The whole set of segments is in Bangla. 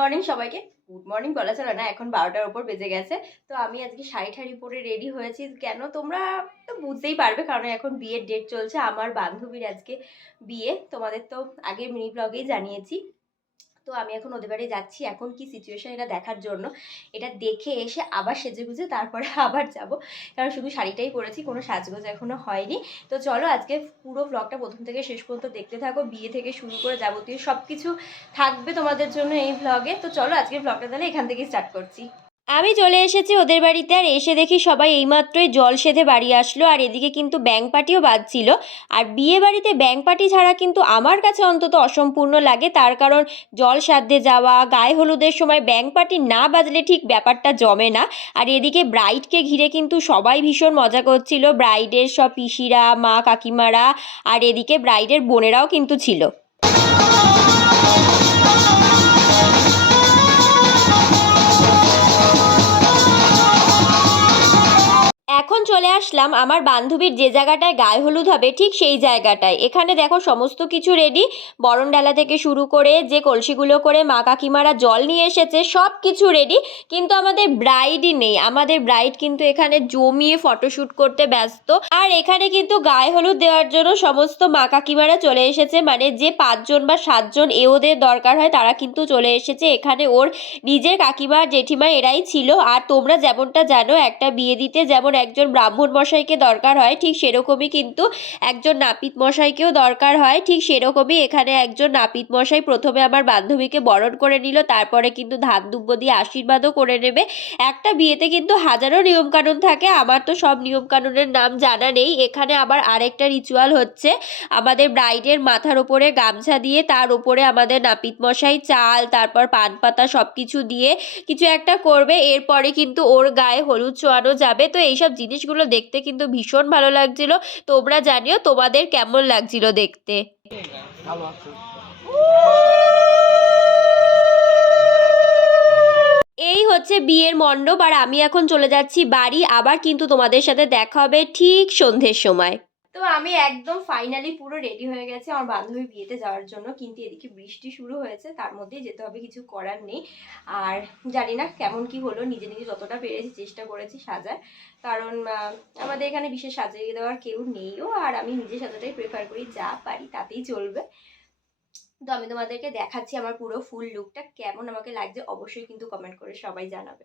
মর্নিং সবাইকে। গুড মর্নিং বলা চলে না, এখন বারোটার ওপর বেজে গেছে। তো আমি আজকে শাড়ি ঠাড়ি পরে রেডি হয়েছি। কেন তোমরা তো বুঝতেই পারবে, কারণ এখন বিয়ের ডেট চলছে। আমার বান্ধবীর আজকে বিয়ে। তোমাদের তো আগের মিনি ব্লগেই জানিয়েছি। তো আমি এখন ওদের বাড়ি যাচ্ছি। এখন কি সিচুয়েশন এটা দেখার জন্য? এটা দেখে এসে আবার সেজে গুজে তারপরে আবার যাব। কারণ শুধু শাড়িটাই পরেছি, কোনো সাজগোজ এখনও হয়নি। তো চলো আজকে পুরো ব্লগটা প্রথম থেকে শেষ পর্যন্ত দেখতে থাকো। বিয়ে থেকে শুরু করে যাবতীয় সব কিছু থাকবে তোমাদের জন্য এই ব্লগে তো চলো আজকে ব্লগটা তাহলে এখান থেকেই স্টার্ট করছি। আমি চলে এসেছি ওদের বাড়িতে আর এসে দেখি সবাই এইমাত্রই জল সেধে বাড়ি আসলো আর এদিকে কিন্তু ব্যাং পার্টিও বাজছিল। আর বিয়ে বাড়িতে ব্যাং পার্টি ছাড়া কিন্তু আমার কাছে অন্তত অসম্পূর্ণ লাগে। তার কারণ জল সাধ্যে যাওয়া, গায়ে হলুদের সময় ব্যাং পার্টি না বাজলে ঠিক ব্যাপারটা জমে না। আর এদিকে ব্রাইডকে ঘিরে কিন্তু সবাই ভীষণ মজা করছিল। ব্রাইডের সব পিসিরা, মা কাকিমারা আর এদিকে ব্রাইডের বোনেরাও কিন্তু ছিল। এখন চলে আসলাম আমার বান্ধবীর যে জায়গাটায় গায়ে হলুদ হবে, ঠিক সেই জায়গাটায়। এখানে দেখো সমস্ত কিছু রেডি বরণ ডালা থেকে শুরু করে যে কলসিগুলো করে মা কাকিমারা জল নিয়ে এসেছে, সব কিছু রেডি কিন্তু আমাদের ব্রাইডই নেই। আমাদের ব্রাইড কিন্তু এখানে জমিয়ে ফটোশ্যুট করতে ব্যস্ত। আর এখানে কিন্তু গায়ে হলুদ দেওয়ার জন্য সমস্ত মা কাকিমারা চলে এসেছে। মানে যে পাঁচজন বা সাতজন এ ওদের দরকার হয়, তারা কিন্তু চলে এসেছে। এখানে ওর নিজের কাকিমা, জেঠিমা এরাই ছিল। আর তোমরা যেমনটা জানো, একটা বিয়ে দিতে যেমন একজন ব্রাহ্মণ মশাইকে দরকার হয়, ঠিক সেরকমই কিন্তু একজন নাপিত মশাইকেও দরকার হয়, ঠিক সেরকমই এখানে একজন নাপিত মশাই প্রথমে আমার বান্ধবীকে বরণ করে নিল, তারপরে কিন্তু ধান দুব্য দিয়ে আশীর্বাদও করে নেবে। একটা বিয়েতে কিন্তু হাজারো নিয়মকানুন থাকে, আমার তো সব নিয়মকানুনের নাম জানা নেই, এখানে আবার আরেকটা রিচুয়াল হচ্ছে, আমাদের ব্রাইডের মাথার ওপরে গামছা দিয়ে, তার ওপরে আমাদের নাপিত মশাই চাল, তারপর পান পাতা সব কিছু দিয়ে কিছু একটা করবে, এরপরে কিন্তু ওর গায়ে হলুদ চোয়ানো যাবে, তো এইসব জিনিসগুলো দেখতে কিন্তু ভীষণ ভালো লাগছিল। তোমরা জানিও তোমাদের কেমন লাগছিল দেখতে। এই হচ্ছে বিয়ের মণ্ডপ, আর আমি এখন চলে যাচ্ছি বাড়ি। আবার কিন্তু তোমাদের সাথে দেখা হবে ঠিক সন্ধ্যের সময়। তো আমি একদম ফাইনালি পুরো রেডি হয়ে গেছি আমার বান্ধবী বিয়েতে যাওয়ার জন্য। কিন্তু এদিকে বৃষ্টি শুরু হয়েছে, তার মধ্যেই যেতে হবে, কিছু করার নেই। আর জানি না কেমন কি হলো, নিজে নিজে যতটা পেরেছি চেষ্টা করেছি সাজার। কারণ আমাদের এখানে বিশেষ সাজিয়ে দেওয়ার কেউ নেইও, আর আমি নিজে সাজাটাই প্রেফার করি, যা পারি তাতেই চলবে। তো আমি তোমাদেরকে দেখাচ্ছি আমার পুরো ফুল লুকটা কেমন আমাকে লাগছে অবশ্যই কিন্তু কমেন্ট করে সবাই জানাবে।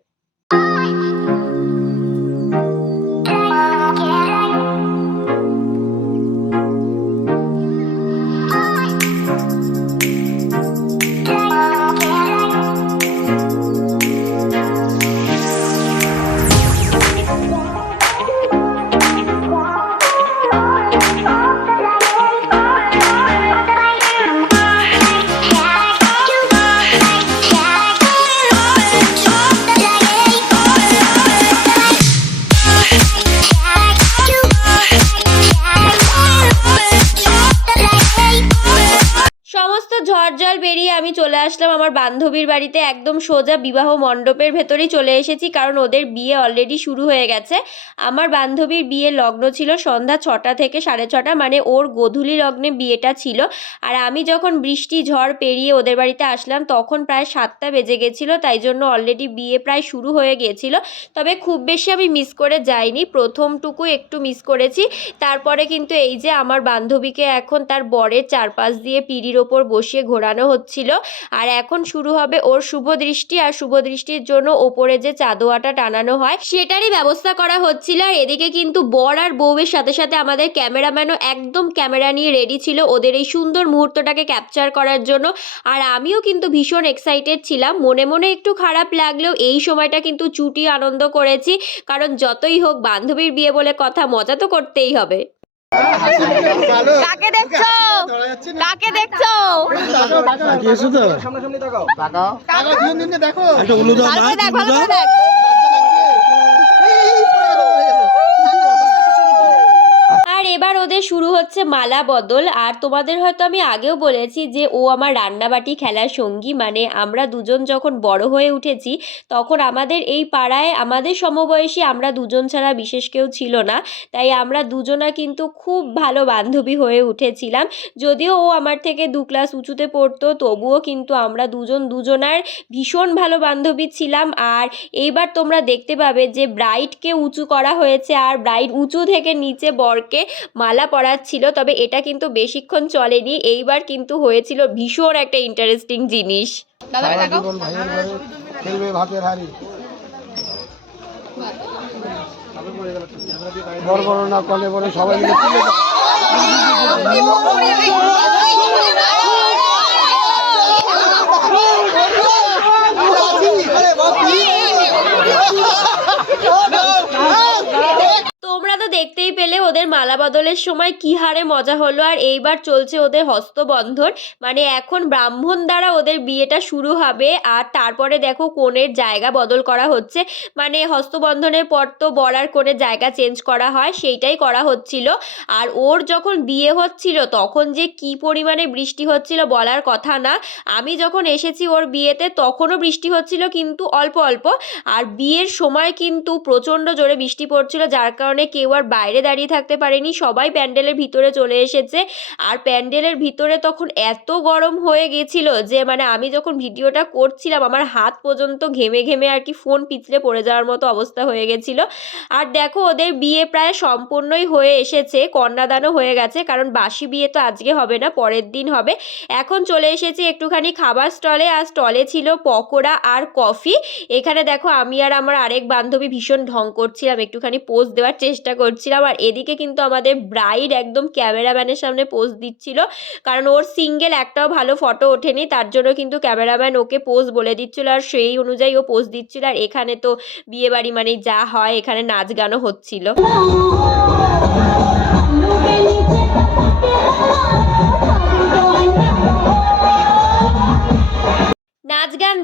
আসলাম, আমার বান্ধবীর বাড়িতে একদম সোজা বিবাহ মণ্ডপের ভেতরেই চলে এসেছি, কারণ ওদের বিয়ে অলরেডি শুরু হয়ে গেছে। আমার বান্ধবীর বিয়ে লগ্ন ছিল সন্ধ্যা ছটা থেকে সাড়ে ছটা মানে ওর গোধূলি লগ্নে বিয়েটা ছিল। আর আমি যখন বৃষ্টি ঝড় পেরিয়ে ওদের বাড়িতে আসলাম, তখন প্রায় সাতটা বেজে গেছিল, তাই জন্য অলরেডি বিয়ে প্রায় শুরু হয়ে গিয়েছিল তবে খুব বেশি আমি মিস করে যাইনি, প্রথমটুকু একটু মিস করেছি। তারপরে কিন্তু এই যে আমার বান্ধবীকে এখন তার বরের চারপাশ দিয়ে পিড়ির ওপর বসিয়ে ঘোরানো হচ্ছিল। আর এখন শুরু হবে ওর শুভ দৃষ্টি আর শুভ দৃষ্টির জন্য ওপরে যে চাদোয়াটা টানানো হয়, সেটারই ব্যবস্থা করা হচ্ছিল। আর এদিকে কিন্তু বর আর বউয়ের সাথে সাথে আমাদের ক্যামেরাম্যানও একদম ক্যামেরা নিয়ে রেডি ছিল ওদের এই সুন্দর মুহূর্তটাকে ক্যাপচার করার জন্য। আর আমিও কিন্তু ভীষণ এক্সাইটেড ছিলাম। মনে মনে একটু খারাপ লাগলেও এই সময়টা কিন্তু চুটি আনন্দ করেছি। কারণ যতই হোক বান্ধবীর বিয়ে বলে কথা মজা তো করতেই হবে। কাকে দেখছ? কাকে দেখছ? তাকিয়েছো তো। দেখো। ভালো করে দেখ দেখ আর এবার ওদের শুরু হচ্ছে মালা বদল। আর তোমাদের হয়তো আমি আগেও বলেছি যে, ও আমার রান্নাবাটি খেলার সঙ্গী। মানে আমরা দুজন যখন বড় হয়ে উঠেছি, তখন আমাদের এই পাড়ায়, আমাদের সমবয়সী আমরা দুজন ছাড়া বিশেষ কেউ ছিল না। তাই আমরা দুজনা কিন্তু খুব ভালো বান্ধবী হয়ে উঠেছিলাম। যদিও ও আমার থেকে দু ক্লাস উঁচুতে পড়তো, তবুও কিন্তু আমরা দুজন দুজনার ভীষণ ভালো বান্ধবী ছিলাম। আর এইবার তোমরা দেখতে পাবে যে ব্রাইডকে উঁচু করা হয়েছে। আর ব্রাইড উঁচু থেকে নিচে বরকে মালা পরাচ্ছিল তবে এটা কিন্তু বেশিক্ষণ চলেনি এইবার কিন্তু হয়েছিল ভীষণ একটা ইন্টারেস্টিং জিনিস বড় বড় না কলে সবাই মিলে তুলে দাও। তোমরা তো দেখতেই পেলে ওদের মালা বদলের সময় কি হারে মজা হলো। আর এইবার চলছে ওদের হস্তবন্ধন। মানে এখন ব্রাহ্মণ দ্বারা ওদের বিয়েটা শুরু হবে। আর তারপরে দেখো কোণের জায়গা বদল করা হচ্ছে। মানে হস্তবন্ধনের পর তো বর আর কোণের জায়গা চেঞ্জ করা হয়, সেইটাই করা হচ্ছিল। আর ওর যখন বিয়ে হচ্ছিল, তখন যে কি পরিমাণে বৃষ্টি হচ্ছিল বলার কথা না। আমি যখন এসেছি ওর বিয়েতে, তখনও বৃষ্টি হচ্ছিল কিন্তু অল্প অল্প। আর বিয়ের সময় কিন্তু প্রচণ্ড জোরে বৃষ্টি পড়ছিল, যার কারণে কেউ আর বাইরে দাঁড়িয়ে থাকতে পারেনি। সবাই প্যান্ডেলের ভিতরে চলে এসেছে। আর প্যান্ডেলের ভিতরে তখন এত গরম হয়ে গেছিল যে মানে আমি যখন ভিডিওটা করছিলাম, আমার হাত পর্যন্ত ঘেমে ঘেমে আর কি ফোন পিছলে পড়ে যাওয়ার মতো অবস্থা হয়ে গেছিল। আর দেখো, ওদের বিয়ে প্রায় সম্পূর্ণই হয়ে এসেছে, কন্যাদানও হয়ে গেছে, কারণ বাসি বিয়ে তো আজকে হবে না, পরের দিন হবে। এখন চলে এসেছি একটুখানি খাবার স্টলে, আর স্টলে ছিল পকোড়া আর কফি। এখানে দেখো, আমি আর আমার আরেক বান্ধবী ভীষণ ঢং করছিলাম, একটুখানি পোজ দেওয়ার চেষ্টা করছিলাম আর এদিকে কিন্তু আমাদের ব্রাইড একদম ক্যামেরাম্যানের সামনে পোজ দিচ্ছিল। কারণ ওর সিঙ্গেল একটাও ভালো ফটো ওঠেনি, তার জন্য কিন্তু ক্যামেরাম্যান ওকে পোজ বলে দিচ্ছিল আর সেই অনুযায়ী ও পোজ দিচ্ছিল। আর এখানে তো বিয়েবাড়ি মানে যা হয়, এখানে নাচ গানও হচ্ছিল।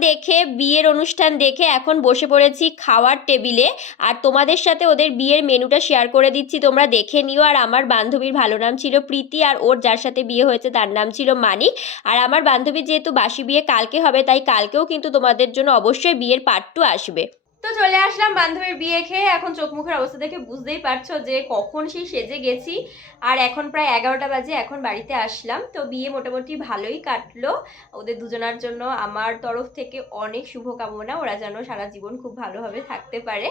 দেখে, বিয়ের অনুষ্ঠান দেখে এখন বসে পড়েছি খাওয়ার টেবিলে। আর তোমাদের সাথে ওদের বিয়ের মেনুটা শেয়ার করে দিচ্ছি, তোমরা দেখে নিও। আর আমার বান্ধবীর ভালো নাম ছিল প্রীতি, আর ওর যার সাথে বিয়ে হয়েছে তার নাম ছিল মানিক। আর আমার বান্ধবীর যেহেতু বাসি বিয়ে কালকে হবে, তাই কালকেও কিন্তু তোমাদের জন্য অবশ্যই বিয়ের পার্ট টু আসবে। তো চলে আসলাম বান্ধবীর বিয়ে খেয়ে। এখন চোখ মুখের অবস্থা দেখে বুঝতেই পারছ যে কখন সেই সেজে গেছি। আর এখন প্রায় এগারোটা বাজে, এখন বাড়িতে আসলাম। তো বিয়ে মোটামুটি ভালোই কাটলো। ওদের দুজনার জন্য আমার তরফ থেকে অনেক শুভকামনা। ওরা যেন সারা জীবন খুব ভালোভাবে থাকতে পারে।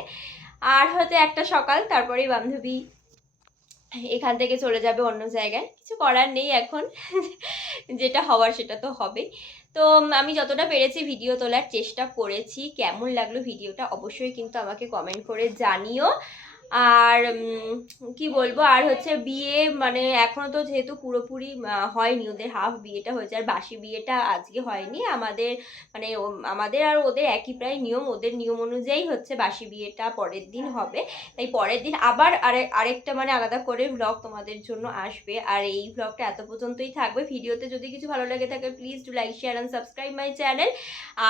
আর হয়তো একটা সকাল, তারপরেই বান্ধবী এখান থেকে চলে যাবে অন্য জায়গায়। কিছু করার নেই এখন। যেটা হওয়ার সেটা তো হবেই। তো আমি যতটা পেরেছি ভিডিও তোলার চেষ্টা করেছি। কেমন লাগল ভিডিওটা অবশ্যই কিন্তু আমাকে কমেন্ট করে জানিও। আর কি বলব? আর হচ্ছে বিয়ে মানে এখনও তো যেহেতু পুরোপুরি হয়নি ওদের হাফ বিয়েটা হয়েছে। আর বাসি বিয়েটা আজকে হয়নি। আমাদের মানে আমাদের আর ওদের একই প্রায় নিয়ম। ওদের নিয়ম অনুযায়ী হচ্ছে বাসি বিয়েটা পরের দিন হবে। তাই পরের দিন আবার আরে, আরেকটা মানে আলাদা করে ব্লগ তোমাদের জন্য আসবে। আর এই ব্লগটা এত পর্যন্তই থাকবে। ভিডিওতে যদি কিছু ভালো লাগে থাকে please do like share and subscribe my channel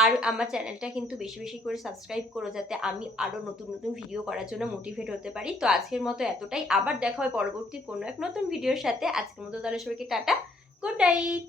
আর আমার চ্যানেলটা কিন্তু বেশি বেশি করে সাবস্ক্রাইব করো যাতে আমি আরও নতুন নতুন ভিডিও করার জন্য মোটিভেট হতে পারি। তো আজকের মতো এতটাই। আবার দেখা হয় পরবর্তী কোনো এক নতুন ভিডিওর সাথে। আজকের মতো তাহলে সবাইকে টাটা। Good night.